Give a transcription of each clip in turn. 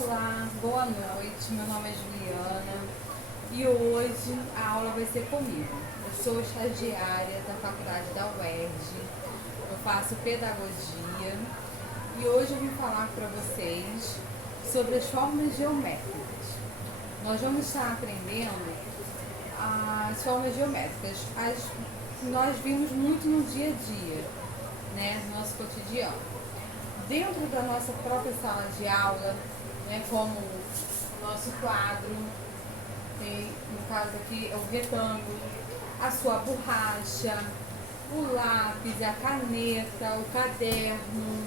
Olá, boa noite, meu nome é Juliana e hoje a aula vai ser comigo. Eu sou estagiária da faculdade da UERJ, eu faço pedagogia e hoje eu vim falar para vocês sobre as formas geométricas. Nós vamos estar aprendendo as formas geométricas, que nós vimos muito no dia a dia, né, no nosso cotidiano. Dentro da nossa própria sala de aula, né, como o nosso quadro, tem, no caso aqui é o retângulo, a sua borracha, o lápis, a caneta, o caderno,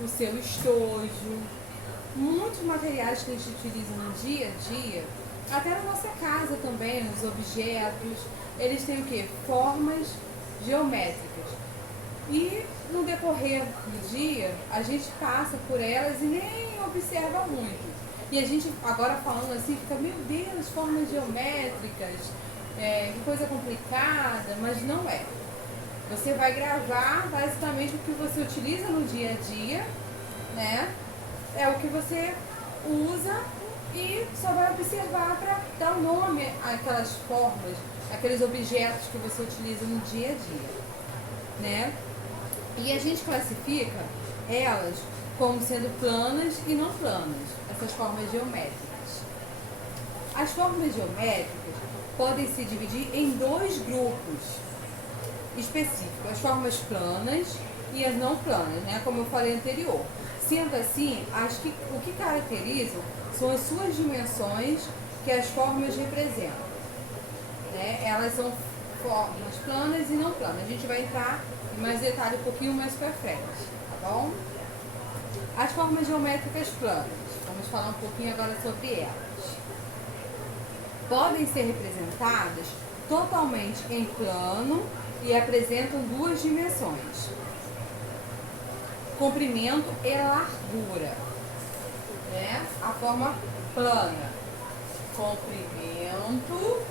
o seu estojo, muitos materiais que a gente utiliza no dia a dia, até na nossa casa também, os objetos, eles têm o quê? Formas geométricas. E no decorrer do dia, a gente passa por elas e nem observa muito. E a gente, agora falando assim, fica, meu Deus, formas geométricas, que coisa complicada, mas não é. Você vai gravar basicamente o que você utiliza no dia a dia, né? É o que você usa e só vai observar para dar nome àquelas formas, aqueles objetos que você utiliza no dia a dia, né? E a gente classifica elas como sendo planas e não planas, essas formas geométricas. As formas geométricas podem se dividir em dois grupos específicos, as formas planas e as não planas, né? Como eu falei anterior. Sendo assim, o que caracteriza são as suas dimensões que as formas representam, né? Elas são formas planas e não planas. A gente vai entrar em mais detalhe um pouquinho mais para frente, tá bom? As formas geométricas planas, vamos falar um pouquinho agora sobre elas. Podem ser representadas totalmente em plano e apresentam duas dimensões: comprimento e largura, né? A forma plana, comprimento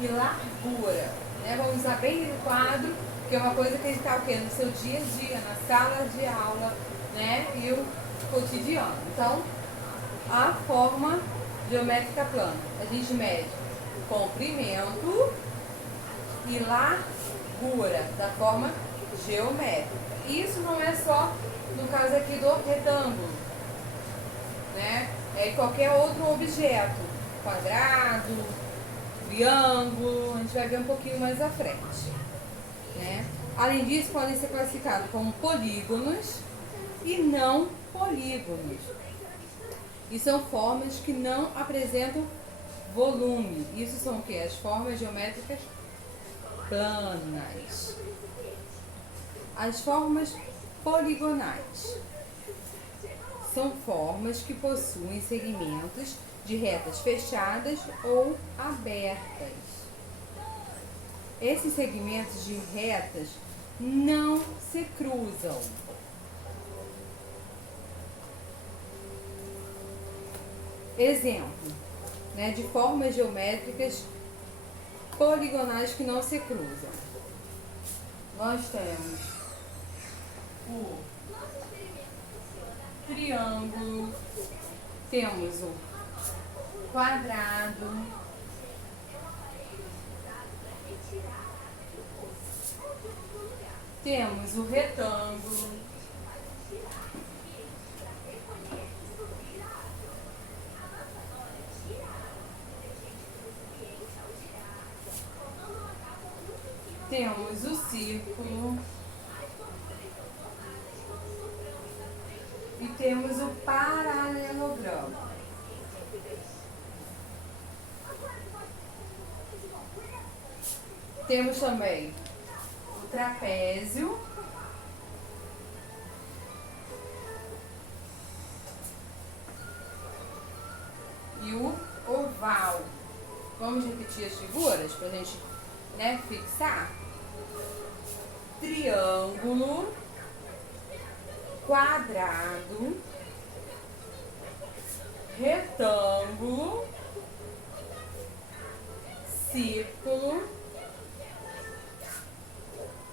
e largura, né? Vamos usar bem no quadro, que é uma coisa que a gente está no seu dia a dia, na sala de aula, né? E o cotidiano. Então, a forma geométrica plana, a gente mede comprimento e largura da forma geométrica. Isso não é só no caso aqui do retângulo, né? É qualquer outro objeto, quadrado, triângulo, a gente vai ver um pouquinho mais à frente, né? Além disso, podem ser classificados como polígonos e não polígonos. E são formas que não apresentam volume. Isso são o quê? As formas geométricas planas. As formas poligonais são formas que possuem segmentos de retas fechadas ou abertas. Esses segmentos de retas não se cruzam. Exemplo, né, de formas geométricas poligonais que não se cruzam. Nós temos o triângulo, temos o quadrado, temos o retângulo, temos o círculo e temos o paralelogramo. Temos também o trapézio e o oval. Vamos repetir as figuras para a gente, né, fixar? Triângulo, quadrado, retângulo, círculo,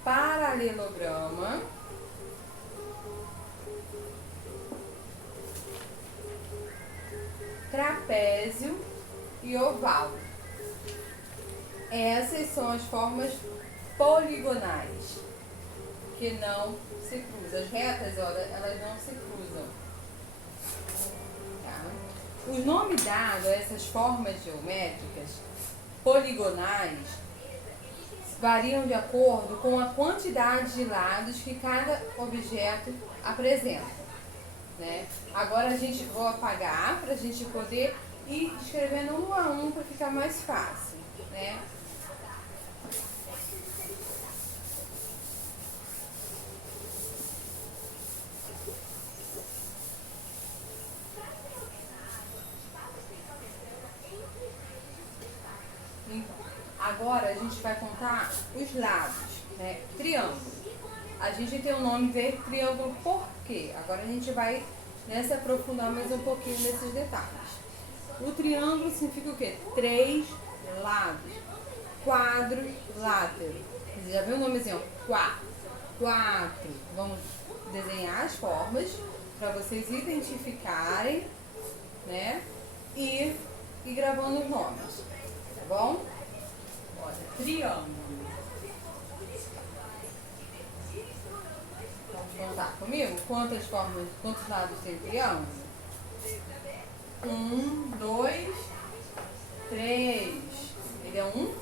paralelograma, trapézio e oval. Essas são as formas poligonais, que não se cruzam. As retas, olha, elas não se cruzam. Tá? O nome dado a essas formas geométricas poligonais variam de acordo com a quantidade de lados que cada objeto apresenta. Né? Agora a gente vou apagar para a gente poder ir escrevendo um a um para ficar mais fácil. Né? Agora a gente vai contar os lados, né? Triângulo. A gente tem o nome de triângulo por quê? Agora a gente vai se aprofundar mais um pouquinho nesses detalhes. O triângulo significa o quê? 3 lados. Quadrilátero. Você já viu o nomezinho? Quatro. Vamos desenhar as formas para vocês identificarem, né? E ir gravando os nomes, tá bom? Olha, triângulo. Vamos contar comigo? Quantas formas, quantos lados tem triângulo? 1, 2, 3. Ele é um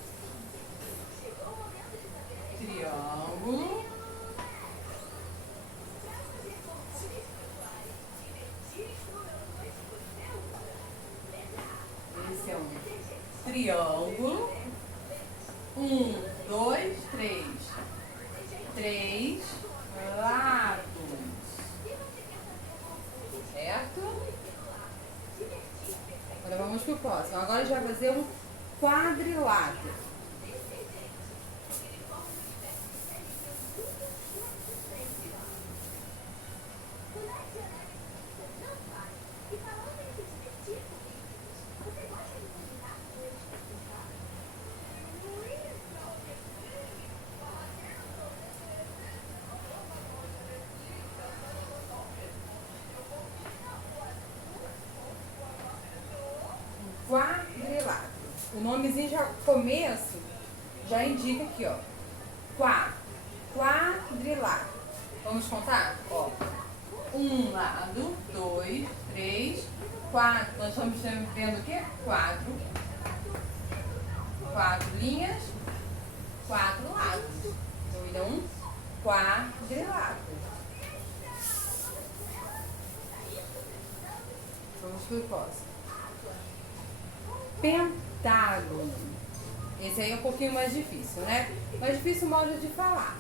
triângulo. Esse é um triângulo. 1, 2, 3. 3 lados. Certo? Agora vamos pro próximo. Agora a gente vai fazer um quadrilátero. Quadrilátero. O nomezinho já começo já indica aqui, ó. Quadrilátero. Vamos contar? Ó. 1 lado, 2, 3, 4. Nós estamos vendo o quê? 4. 4 linhas, 4 lados. Então ele é um quadrilátero. Vamos para o próximo. Pentágono. Esse aí é um pouquinho mais difícil, né? Mais difícil o modo de falar,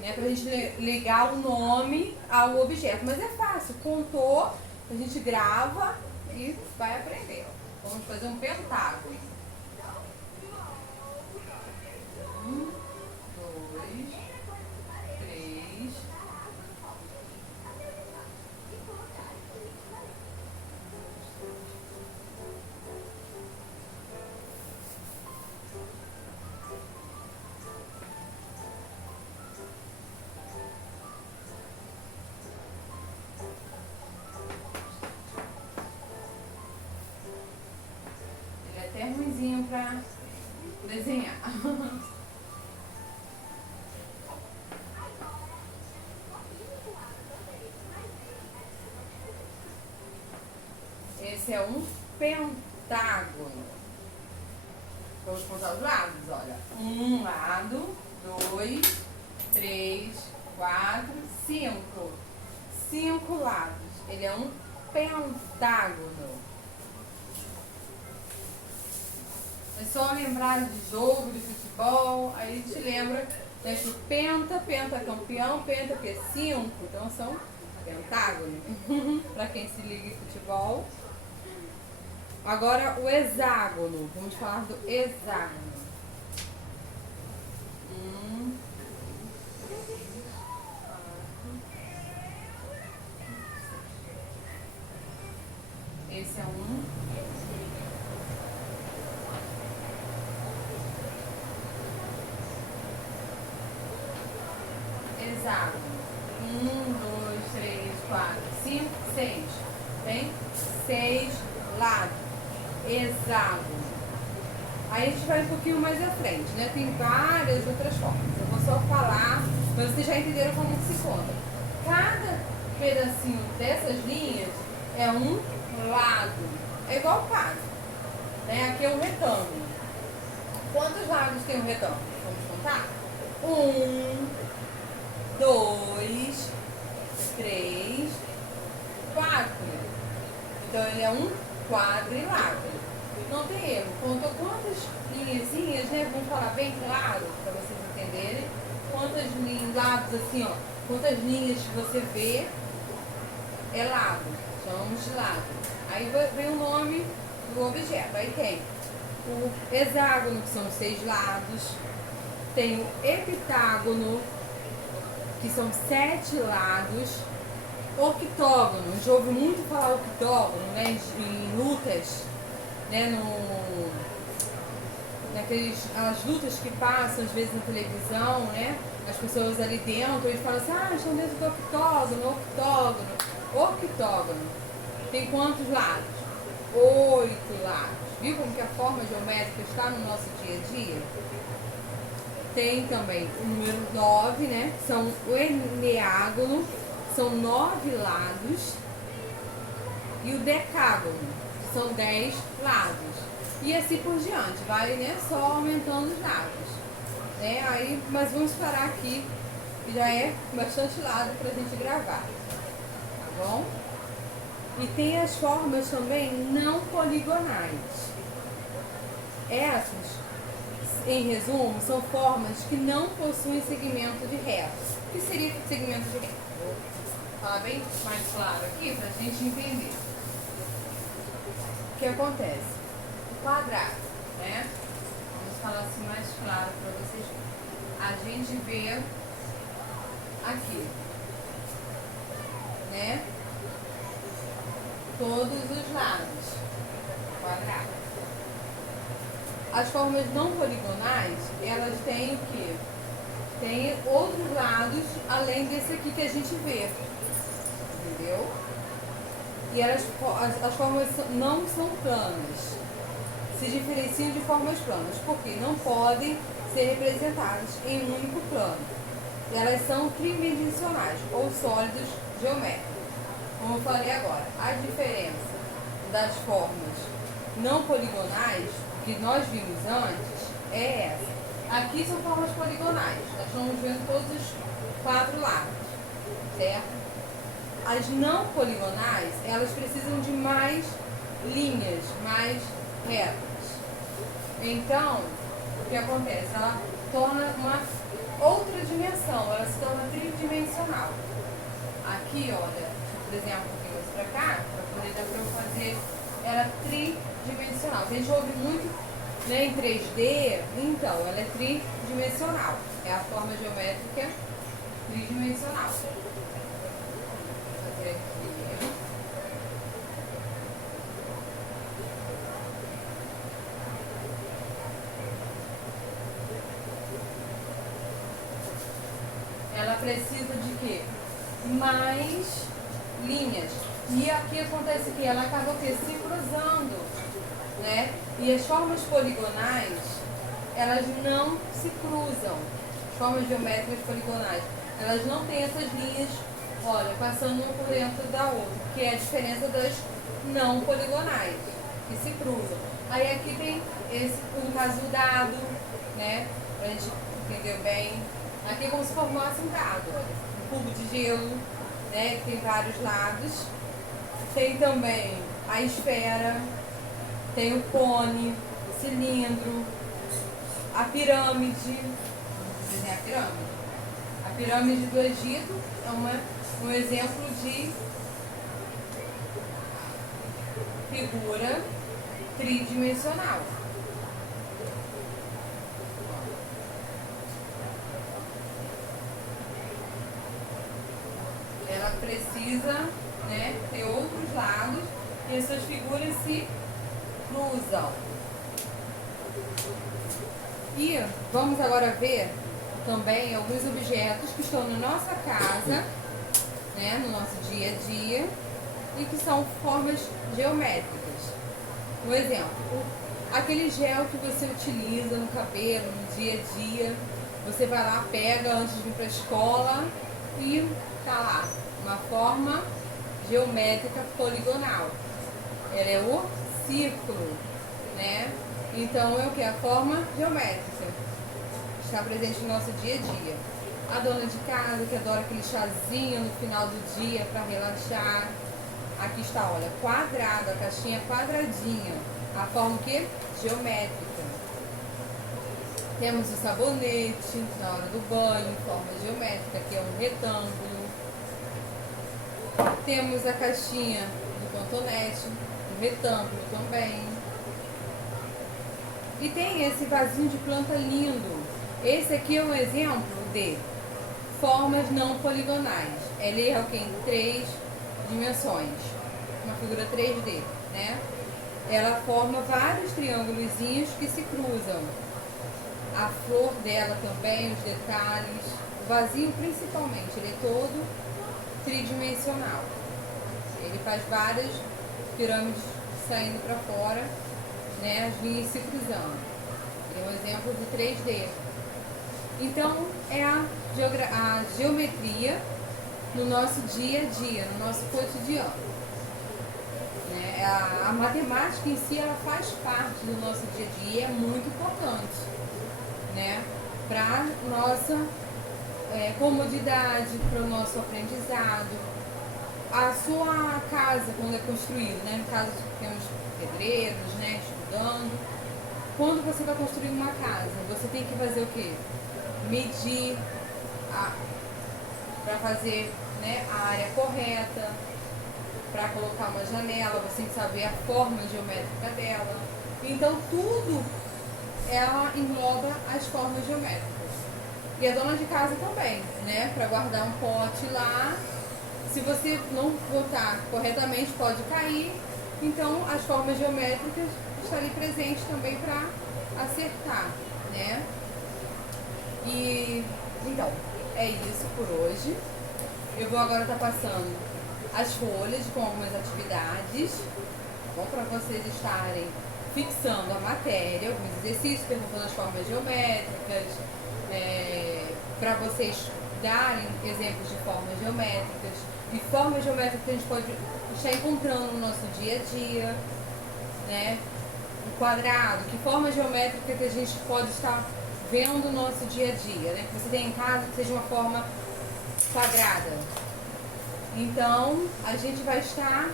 né? Pra gente ligar o nome ao objeto. Mas é fácil. Contou, a gente grava e vai aprender. Vamos fazer um pentágono. 1, 2, 3. Ele é até ruinzinho pra desenhar. Esse é um pentágono. Vamos contar os lados, olha. 1 lado, 2, 3, 4, 5. 5 lados. Ele é um pentágono. É só lembrar de jogo, de futebol, aí a gente lembra, né, que penta campeão, penta que é 5, então são pentágono. Para quem se liga em futebol. Agora o hexágono, vamos falar do hexágono. 1, 2, 3, 4. Esse é um. Hexágono. 1, 2, 3, 4, 5, 6. Tem 6 lados. hexágono. Aí a gente vai um pouquinho mais à frente, né? Tem várias outras formas. Eu vou só falar, mas vocês já entenderam como que se conta. Cada pedacinho dessas linhas é um lado. É igual quadro, né? Aqui é um retângulo. Quantos lados tem um retângulo? Vamos contar? 1, 2, 3, 4. Então ele é um quadrilátero. Não tem erro. Conta quantas linhazinhas, né? Vamos falar bem claro para vocês entenderem. Quantas lados assim, ó. Quantas linhas você vê é lado. Chamamos de lado. Aí vem o nome do objeto. Aí tem o hexágono, que são 6 lados. Tem o heptágono, que são 7 lados. Octógono, já ouvi muito falar octógono, né, em lutas, né, as lutas que passam às vezes na televisão, né, as pessoas ali dentro, eles falam assim, estão dentro do octógono, octógono. Octógono tem quantos lados? 8 lados. Viu como que a forma geométrica está no nosso dia a dia? Tem também o número 9, né, são o eneágono, são 9 lados, e o decágono, que são 10 lados. E assim por diante, vai, né, só aumentando os lados. Né? Aí, mas vamos parar aqui, que já é bastante lado para a gente gravar. Tá bom? E tem as formas também não poligonais. Essas, em resumo, são formas que não possuem segmento de reto. O que seria segmento de reto? Vou falar bem mais claro aqui para a gente entender. O que acontece? O quadrado, né? Vamos falar assim mais claro para vocês verem. A gente vê aqui, né? Todos os lados, quadrado. As formas não poligonais, elas têm o quê? Tem outros lados além desse aqui que a gente vê. Entendeu? E as formas não são planas. Se diferenciam de formas planas, porque não podem ser representadas em um único plano. Elas são tridimensionais, ou sólidos geométricos. Como eu falei agora, a diferença das formas não poligonais, que nós vimos antes, é essa. Aqui são formas poligonais, nós estamos vendo todos os 4 lados, certo? As não poligonais, elas precisam de mais linhas, mais retas. Então, o que acontece? Ela torna uma outra dimensão, ela se torna tridimensional. Aqui, olha, por exemplo, aqui vou para cá, para poder dar para eu fazer, ela tridimensional. A gente ouve muito, né, em 3D, então, ela é tridimensional. É a forma geométrica tridimensional. Vou fazer aqui. Ela precisa de quê? Mais linhas. E aqui acontece que ela acaba se cruzando, né? E as formas poligonais, elas não se cruzam. As formas geométricas poligonais, elas não têm essas linhas, olha, passando uma por dentro da outra, que é a diferença das não poligonais, que se cruzam. Aí aqui tem esse, no caso, o dado, né? Pra gente entender bem. Aqui é como se formasse um dado, olha. Um cubo de gelo, né? Que tem vários lados. Tem também a esfera, tem o cone, o cilindro, a pirâmide. Vamos desenhar a pirâmide. A pirâmide do Egito é um exemplo de figura tridimensional. Ela precisa, né, ter outros lados e essas figuras se cruzam. E vamos agora ver também alguns objetos que estão na nossa casa, né, no nosso dia a dia, e que são formas geométricas. Um exemplo, aquele gel que você utiliza no cabelo, no dia a dia, você vai lá, pega antes de vir para a escola e tá lá, uma forma geométrica poligonal. Ela é o círculo, né? Então é o que? A forma geométrica. Está presente no nosso dia a dia. A dona de casa que adora aquele chazinho no final do dia para relaxar. Aqui está, olha, quadrado, a caixinha quadradinha. A forma o quê? Geométrica. Temos o sabonete na hora do banho, forma geométrica, que é um retângulo. Temos a caixinha do cotonete, um retângulo também. E tem esse vasinho de planta lindo. Esse aqui é um exemplo de formas não poligonais. Ele é o que? Em 3 dimensões. Uma figura 3D, né? Ela forma vários triângulozinhos que se cruzam. A flor dela também, os detalhes. O vasinho principalmente, ele é todo tridimensional. Ele faz várias pirâmides saindo para fora, né? As linhas se cruzando. Ele é um exemplo de 3D. Então, é a geometria no nosso dia a dia, no nosso cotidiano. Né? A matemática em si, ela faz parte do nosso dia a dia e é muito importante, né? Para nossa comodidade, para o nosso aprendizado. A sua casa, quando é construída, né? No caso, temos pedreiros, né? Estudando. Quando você vai construir uma casa, você tem que fazer o quê? Medir para fazer, né, a área correta, para colocar uma janela, você tem que saber a forma geométrica dela. Então tudo ela engloba as formas geométricas. E a dona de casa também, né? Para guardar um pote lá, se você não botar corretamente pode cair. Então as formas geométricas estão ali presentes também para acertar, né? E então, é isso por hoje. Eu vou agora estar passando as folhas com algumas atividades, tá bom? Para vocês estarem fixando a matéria, alguns exercícios, perguntando as formas geométricas, para vocês darem exemplos de formas geométricas. E formas geométricas que a gente pode estar encontrando no nosso dia a dia, né? O quadrado, que forma geométrica que a gente pode estar vendo no nosso dia a dia, né? Que você tem em casa que seja uma forma quadrada. Então, a gente vai estar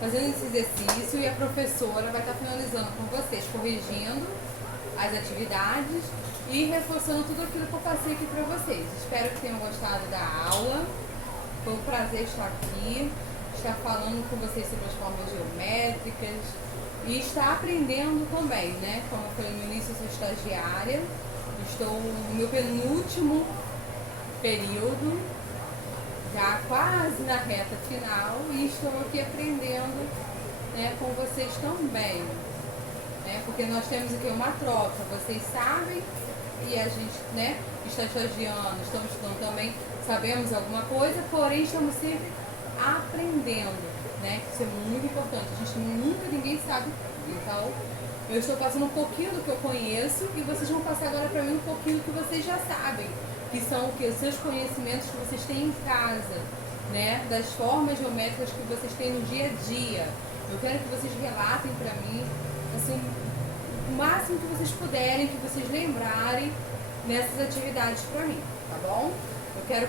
fazendo esse exercício e a professora vai estar finalizando com vocês, corrigindo as atividades e reforçando tudo aquilo que eu passei aqui para vocês. Espero que tenham gostado da aula. Foi um prazer estar aqui, estar falando com vocês sobre as formas geométricas e estar aprendendo também, né? Como eu falei no início, eu sou estagiária. Estou no meu penúltimo período, já quase na reta final, e estou aqui aprendendo, né, com vocês também, né? Porque nós temos aqui uma troca, vocês sabem e a gente, né, está estagiando, estamos estudando também, sabemos alguma coisa, porém estamos sempre aprendendo, né? Isso é muito importante, a gente ninguém sabe tudo, então eu estou passando um pouquinho do que eu conheço e vocês vão passar agora para mim um pouquinho do que vocês já sabem, que são o que? Os seus conhecimentos que vocês têm em casa, né? Das formas geométricas que vocês têm no dia a dia. Eu quero que vocês relatem para mim, assim, o máximo que vocês puderem, que vocês lembrarem nessas atividades para mim, tá bom? Eu quero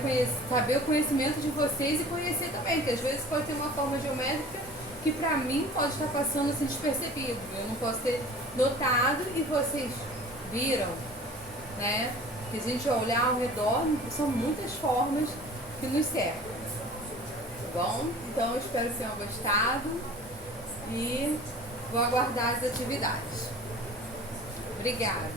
saber o conhecimento de vocês e conhecer também, porque às vezes pode ter uma forma geométrica que pra mim pode estar passando assim despercebido. Eu não posso ter notado e vocês viram, né? Que se a gente olhar ao redor, são muitas formas que nos cercam. Tá bom? Então eu espero que tenham gostado e vou aguardar as atividades. Obrigada.